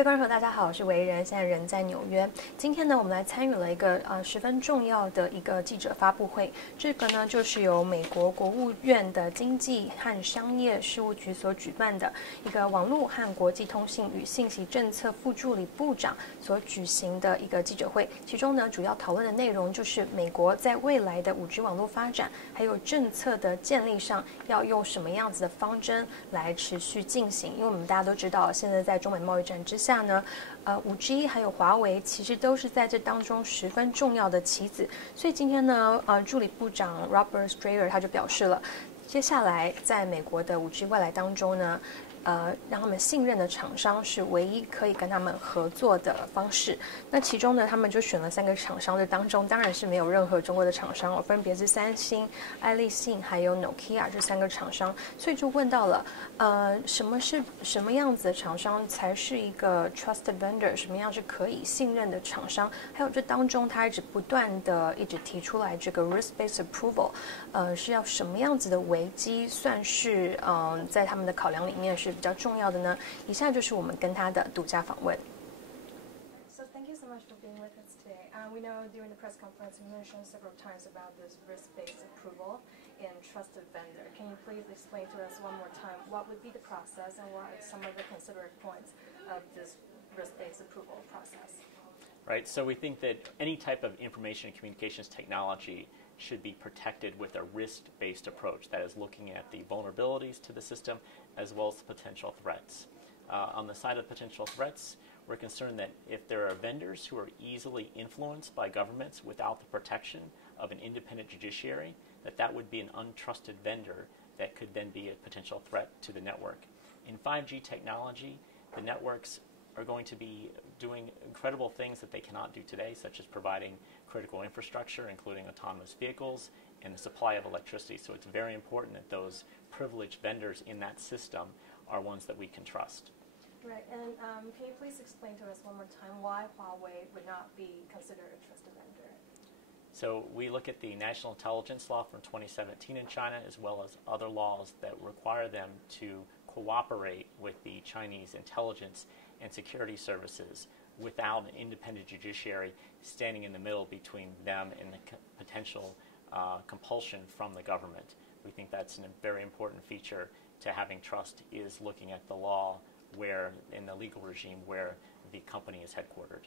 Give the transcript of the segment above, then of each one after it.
各位观众朋友，大家好，我是维人，现在人在纽约。今天呢，我们来参与了一个十分重要的一个记者发布会。这个呢，就是由美国国务院的经济和商业事务局所举办的一个网络和国际通信与信息政策副助理部长所举行的一个记者会。其中呢，主要讨论的内容就是美国在未来的5G 网络发展还有政策的建立上，要用什么样子的方针来持续进行。因为我们大家都知道，现在在中美贸易战之下呢，5G 还有华为其实都是在这当中十分重要的棋子。所以今天呢，助理部长 WallStTV 他就表示了，接下来在美国的5G 未来当中呢，让他们信任的厂商是唯一可以跟他们合作的方式。那其中呢，他们就选了3个厂商，这当中当然是没有任何中国的厂商，分别是三星、爱立信还有 Nokia 这3个厂商。所以就问到了，什么样子的厂商才是一个 trusted vendor， 什么样是可以信任的厂商？还有这当中他一直不断的提出来这个 risk-based approval， 是要什么样子的危机算是在他们的考量里面是比较重要的呢？以下就是我们跟他的独家访问。So thank you so much for being with us today. We know during the press conference you mentioned several times about this risk-based approval and trusted vendor. Can you please explain to us one more time what would be the process and what are some of the considerate points of this risk-based approval process? Right, so we think that any type of information and communications technology should be protected with a risk-based approach, that is looking at the vulnerabilities to the system as well as the potential threats. On the side of potential threats, we're concerned that if there are vendors who are easily influenced by governments without the protection of an independent judiciary, that would be an untrusted vendor that could then be a potential threat to the network. In 5G technology, the networks are going to be doing incredible things that they cannot do today, such as providing critical infrastructure, including autonomous vehicles, and the supply of electricity. So it's very important that those privileged vendors in that system are ones that we can trust. Right, and can you please explain to us one more time why Huawei would not be considered a trusted vendor? So we look at the national intelligence law from 2017 in China, as well as other laws that require them to cooperate with the Chinese intelligence and security services without an independent judiciary standing in the middle between them and the potential compulsion from the government. We think that's a very important feature to having trust, is looking at the law where, in the legal regime where the company is headquartered.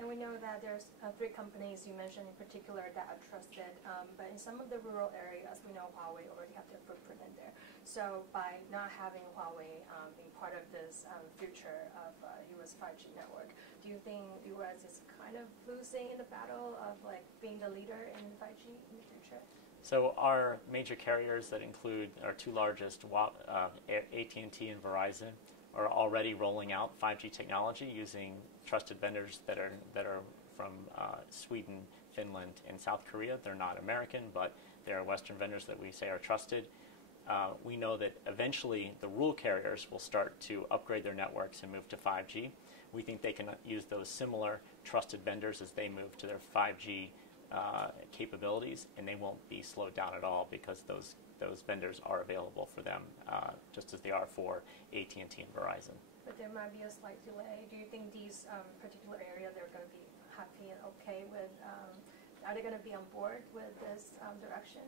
And we know that there's 3 companies you mentioned in particular that are trusted, but in some of the rural areas, we know Huawei already have their footprint in there. So by not having Huawei being part of this future of U.S. 5G network, do you think U.S. is kind of losing in the battle of being the leader in 5G in the future? So our major carriers that include our 2 largest, AT&T and Verizon, are already rolling out 5G technology using trusted vendors that are from Sweden, Finland, and South Korea. They're not American, but they're Western vendors that we say are trusted. We know that eventually the rural carriers will start to upgrade their networks and move to 5G. We think they can use those similar trusted vendors as they move to their 5G capabilities, and they won't be slowed down at all because those vendors are available for them, just as they are for AT&T and Verizon. But there might be a slight delay. Do you think these particular areas they're going to be happy and okay with? Are they going to be on board with this direction?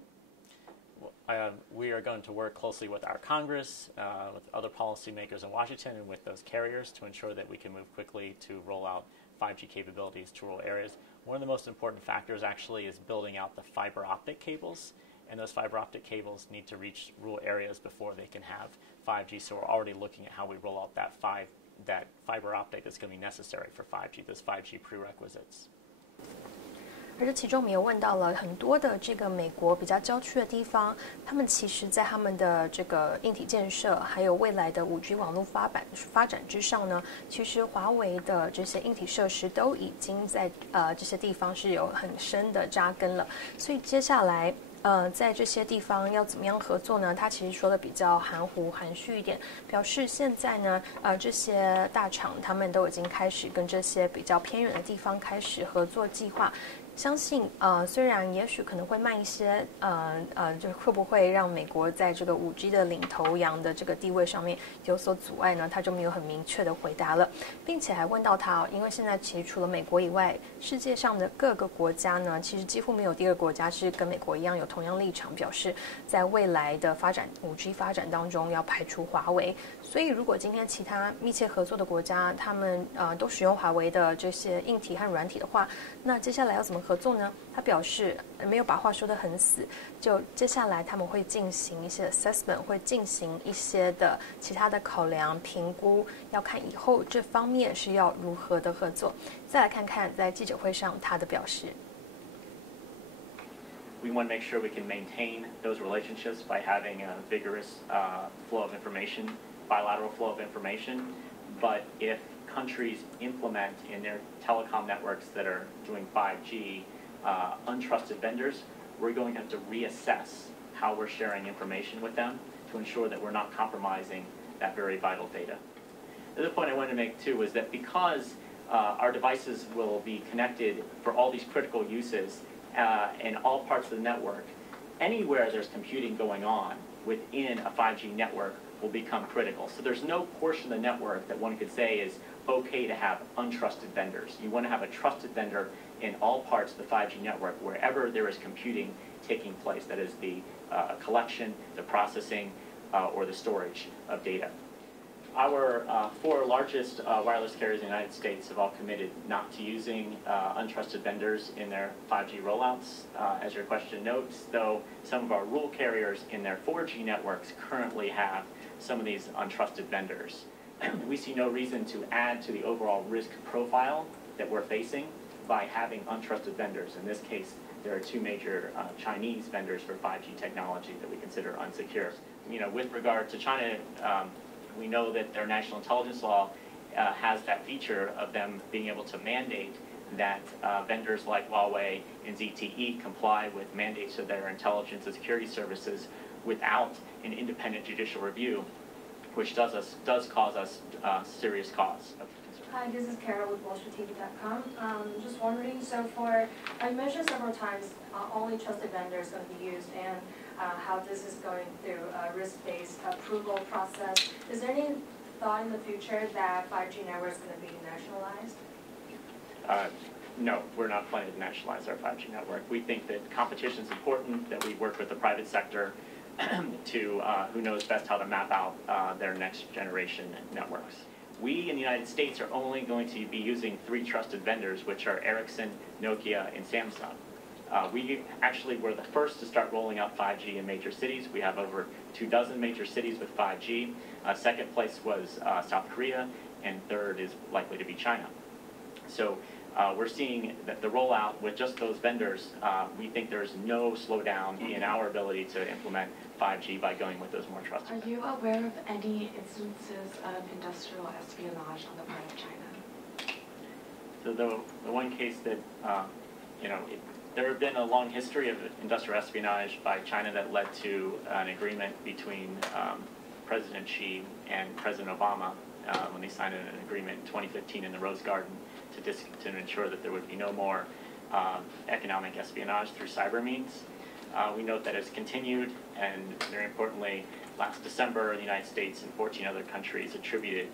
We are going to work closely with our Congress, with other policymakers in Washington, and with those carriers to ensure that we can move quickly to roll out 5G capabilities to rural areas. One of the most important factors actually is building out the fiber optic cables, and those fiber optic cables need to reach rural areas before they can have 5G, so we're already looking at how we roll out that fiber optic that's going to be necessary for 5G, those 5G prerequisites. 而这其中我们也问到了很多的这个美国比较郊区的地方，他们其实在他们的这个硬体建设，还有未来的5G 网络发展之上呢，其实华为的这些硬体设施都已经在这些地方是有很深的扎根了，所以接下来在这些地方要怎么样合作呢？他其实说的比较含糊含蓄一点，表示现在呢，这些大厂他们都已经开始跟这些比较偏远的地方开始合作计划。相信虽然也许可能会慢一些，就会不会让美国在这个5G 的领头羊的这个地位上面有所阻碍呢？他就没有很明确的回答了，并且还问到他因为现在其实除了美国以外，世界上的各个国家呢，其实几乎没有第二个国家是跟美国一样有同样立场，表示在未来的发展5G 发展当中要排除华为。所以如果今天其他密切合作的国家，他们都使用华为的这些硬体和软体的话，那接下来要怎么合作呢？他表示没有把话说得很死，就接下来他们会进行一些 assessment， 会进行一些的其他的考量评估，要看以后这方面是要如何的合作。再来看看在记者会上他的表示。We want to make sure we can maintain those relationships by having a vigorous flow of information, bilateral flow of information. But if countries implement in their telecom networks that are doing 5G untrusted vendors, we're going to have to reassess how we're sharing information with them to ensure that we're not compromising that very vital data. The other point I wanted to make too is that because our devices will be connected for all these critical uses in all parts of the network, anywhere there's computing going on within a 5G network will become critical. So there's no portion of the network that one could say is okay to have untrusted vendors. You want to have a trusted vendor in all parts of the 5G network wherever there is computing taking place, that is the collection, the processing, or the storage of data. Our 4 largest wireless carriers in the United States have all committed not to using untrusted vendors in their 5G rollouts. As your question notes, though, some of our rural carriers in their 4G networks currently have some of these untrusted vendors. We see no reason to add to the overall risk profile that we're facing by having untrusted vendors. In this case, there are 2 major Chinese vendors for 5G technology that we consider unsecure. With regard to China, we know that their national intelligence law has that feature of them being able to mandate that vendors like Huawei and ZTE comply with mandates of their intelligence and security services without an independent judicial review, which does cause us serious cause of concern. Hi, this is Carol with WallStTV.com. Just wondering, so you mentioned several times only trusted vendors going to be used and how this is going through a risk-based approval process. Is there any thought in the future that 5G networks are going to be nationalized? No, we're not planning to nationalize our 5G network. We think that competition is important, that we work with the private sector to who knows best how to map out their next generation networks. We in the United States are only going to be using 3 trusted vendors, which are Ericsson, Nokia, and Samsung. We actually were the first to start rolling out 5G in major cities. We have over 24 major cities with 5G. Second place was South Korea, and third is likely to be China. So we're seeing that the rollout with just those vendors, we think there's no slowdown in our ability to implement 5G by going with those more trusted vendors. Are you aware of any instances of industrial espionage on the part of China? So the one case that, there have been a long history of industrial espionage by China that led to an agreement between President Xi and President Obama when they signed an agreement in 2015 in the Rose Garden to ensure that there would be no more economic espionage through cyber means. We note that it's continued, and very importantly, last December, the United States and 14 other countries attributed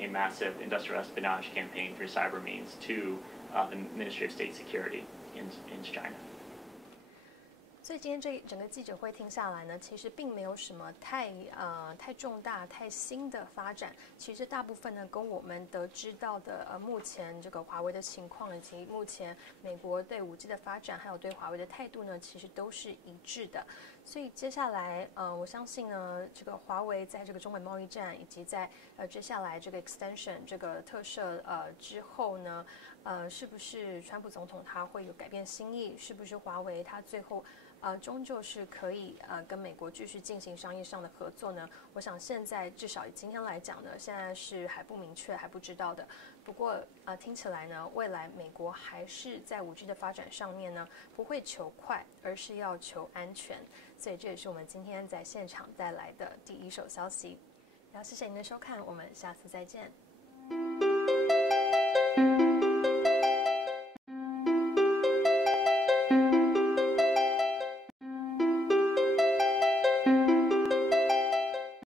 a massive industrial espionage campaign through cyber means to the Ministry of State Security in China. 所以今天这整个记者会听下来呢，其实并没有什么太重大、太新的发展。其实大部分呢，跟我们得知到的目前这个华为的情况，以及目前美国对5G 的发展，还有对华为的态度呢，其实都是一致的。所以接下来，我相信呢，这个华为在这个中美贸易战，以及在接下来这个 extension 这个特赦之后呢，是不是川普总统他会有改变心意？是不是华为他最后终究是可以跟美国继续进行商业上的合作呢？我想现在至少以今天来讲呢，现在是还不明确、还不知道的。不过听起来呢，未来美国还是在5G 的发展上面呢，不会求快，而是要求安全。所以这也是我们今天在现场带来的第一手消息。然后谢谢您的收看，我们下次再见。